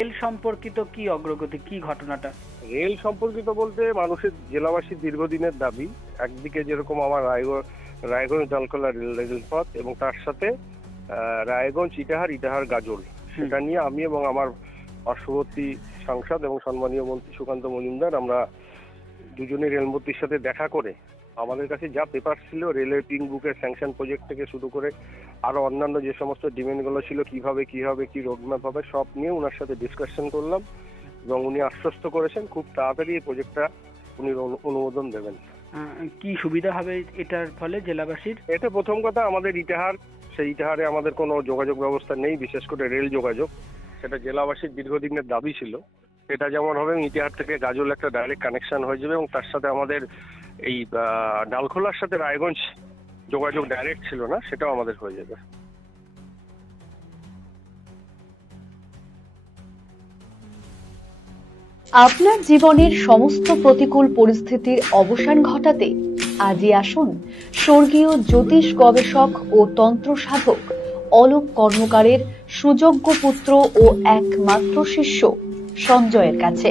Rail সম্পর্কিত কি অগ্রগতি কি ঘটনাটা? রেল সম্পর্কিত বলতে মানুষের জেলাবাসীর দীর্ঘদিনের দাবি একদিকে যেরকম আমার রায়গঞ্জ রায়গঞ্জ ডালকোলা রেল রেলপথ এবং তার সাথে রায়গঞ্জ ইটাহার ইটাহার গাজল। সেটা নিয়ে আমি এবং আমার পার্শ্ববর্তী সাংসদ এবং সম্মানীয় মন্ত্রী সুকান্ত মজুমদার আমরা দুজনে রেলমন্ত্রীর সাথে দেখা করে আমাদের কাছে যা পেপার ছিল রেলের পিঙ্ক বুকের স্যাংশন প্রজেক্ট থেকে শুরু করে আরও অন্যান্য যে সমস্ত ডিমান্ডগুলো ছিল কীভাবে কি হবে কি রোডম্যাপ হবে সব নিয়ে ওনার সাথে ডিসকাশন করলাম এবং উনি আশ্বস্ত করেছেন খুব তাড়াতাড়ি এই প্রজেক্টটা উনি অনু- অনুমোদন দেবেন। কি সুবিধা হবে এটার ফলে জেলাবাসীর? এটা প্রথম কথা আমাদের ইতিহার সেই ইতিহারে আমাদের কোনো যোগাযোগ ব্যবস্থা নেই বিশেষ করে রেল যোগাযোগ। সেটা জেলাবাসীর দীর্ঘদিনের দাবি ছিল। এটা যেমন হবে ইতিহার থেকে গাজল একটা ডাইরেক্ট কানেকশন হয়ে যাবে এবং তার সাথে আমাদের এই ডালখোলার সাথে রায়গঞ্জ যোগাযোগ ডাইরেক্ট ছিল না, সেটাও আমাদের হয়ে যাবে। আপনার জীবনের সমস্ত প্রতিকূল পরিস্থিতির অবসান ঘটাতে আজই আসুন স্বর্গীয় জ্যোতিষ গবেষক ও তন্ত্র সাধক অলোক কর্মকারের সুযোগ্য পুত্র ও একমাত্র শিষ্য সঞ্জয়ের কাছে।